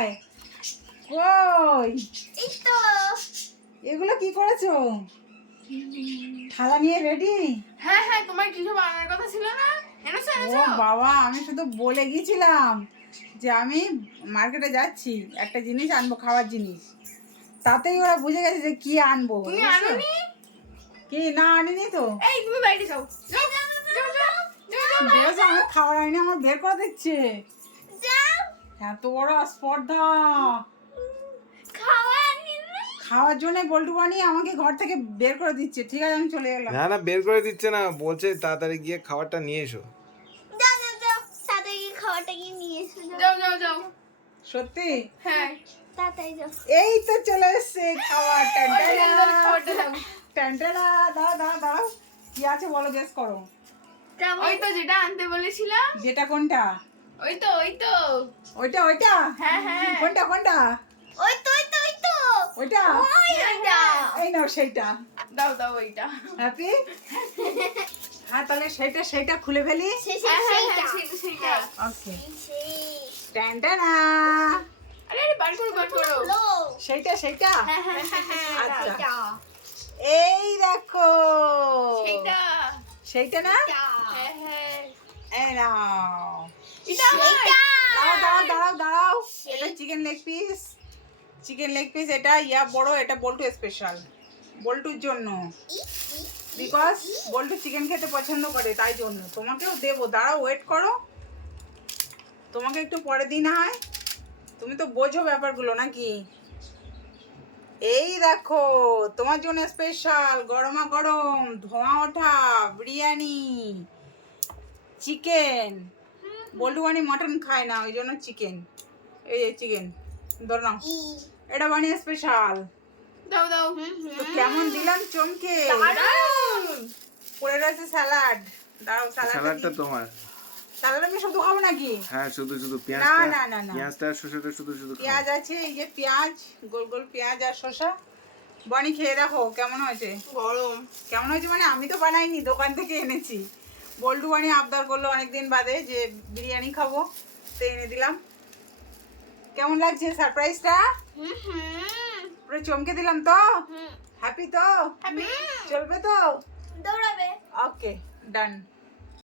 কোথায় কই এই তো এগুলো কি করেছ থালা নিয়ে রেডি হ্যাঁ হ্যাঁ তোমার কিছু বানানোর কথা ছিল না এনেছো এনেছো বাবা আমি শুধু বলে গিয়েছিলাম যে আমি মার্কেটে যাচ্ছি একটা জিনিস আনব খাওয়ার জিনিস তাতেই ওরা বুঝে গেছে যে কি আনব তুমি আনোনি কি না আনিনি তো এই তুমি বাইরে যাও যাও যাও যাও যাও আমার বের করে দিচ্ছে যাও এত বড় স্পর্ধা খাওয়া খাওয়ার জন্য বল্টু বানিয়ে আমাকে ঘর থেকে বের করে দিচ্ছে। ঠিক আছে আমি চলে গেলাম। না না বের করে দিচ্ছে না। বলছে তাড়াতাড়ি গিয়ে খাবারটা নিয়ে এসো। যাও যাও যাও। খাওয়াটা গিয়ে নিয়ে এসো যাও। যাও যাও যাও। সত্যি? হ্যাঁ। এই তো চলে এসছে খাবার ট্যান্টানা দাও দাঁড়া দাঁড়াও কি আছে বলো গেস করো ওই তো যেটা আনতে বলেছিলাম যেটা কোনটা ওই তো ওই তো ওইটা ওইটা? হ্যাঁ হ্যাঁ। কোনটা কোনটা? ওই তো ওই তো ওই তো ওইটা? ওই ওইটা। এই নাও সেইটা। দাও দাও ওইটা। হ্যাপি? হ্যাঁ তাহলে সেইটা সেইটা খুলে ফেলি। হ্যাঁ হ্যাঁ সেইটা। ওকে। সেই। ট্যান্টানা আরে আরে বার করো বার করো। সেইটা সেইটা? হ্যাঁ হ্যাঁ হ্যাঁ আচ্ছা। এই দেখো। সেইটা। সেইটা না? হ্যাঁ হ্যাঁ। এই নাও। দাঁড়াও দাঁড়াও দাঁড়াও দাঁড়াও এটা chicken leg piece chicken leg piece এটা ইয়া বড় এটা বল্টু স্পেশাল বল্টুর জন্য। বিকজ বল্টু চিকেন খেতে পছন্দ করে তাই জন্য। তোমাকেও দেবো। দাঁড়াও ওয়েট করো। তোমাকে একটু পরে দিন হয়। তুমি তো বোঝো ব্যাপারগুলো নাকি? এই দেখো তোমার জন্য স্পেশাল গরমা গরম ধোঁয়া ওঠা বিরিয়ানি চিকেন বল্টু বানি মটন খায় না ওই জন্য চিকেন এই যে চিকেন ধর নাও। এটা বানিয়ে স্পেশাল দাও দাও। তো কেমন দিলাম চমকে? পড়ে রয়েছে স্যালাড। দাঁড়াও স্যালাডটা স্যালাডটা তোমার। স্যালাড আমি শুধু খাব নাকি? হ্যাঁ শুধু শুধু না, না, না, না। পেঁয়াজটা শসাটা শুধু শুধু পেঁয়াজ আছে এই যে পেঁয়াজ গোল গোল পেঁয়াজ আর শসা। বনি খেয়ে দেখো কেমন হয়েছে। গরম। কেমন হয়েছে মানে আমি তো বানাইনি দোকান থেকে এনেছি। বল্টু বানি আবদার করল অনেকদিন বাদে যে বিরিয়ানি খাব তো এনে দিলাম। কেমন লাগছে সারপ্রাইজটা? পুরো চমকে দিলাম তো? হ্যাপি তো? চলবে তো? দৌড়াবে। ওকে ডান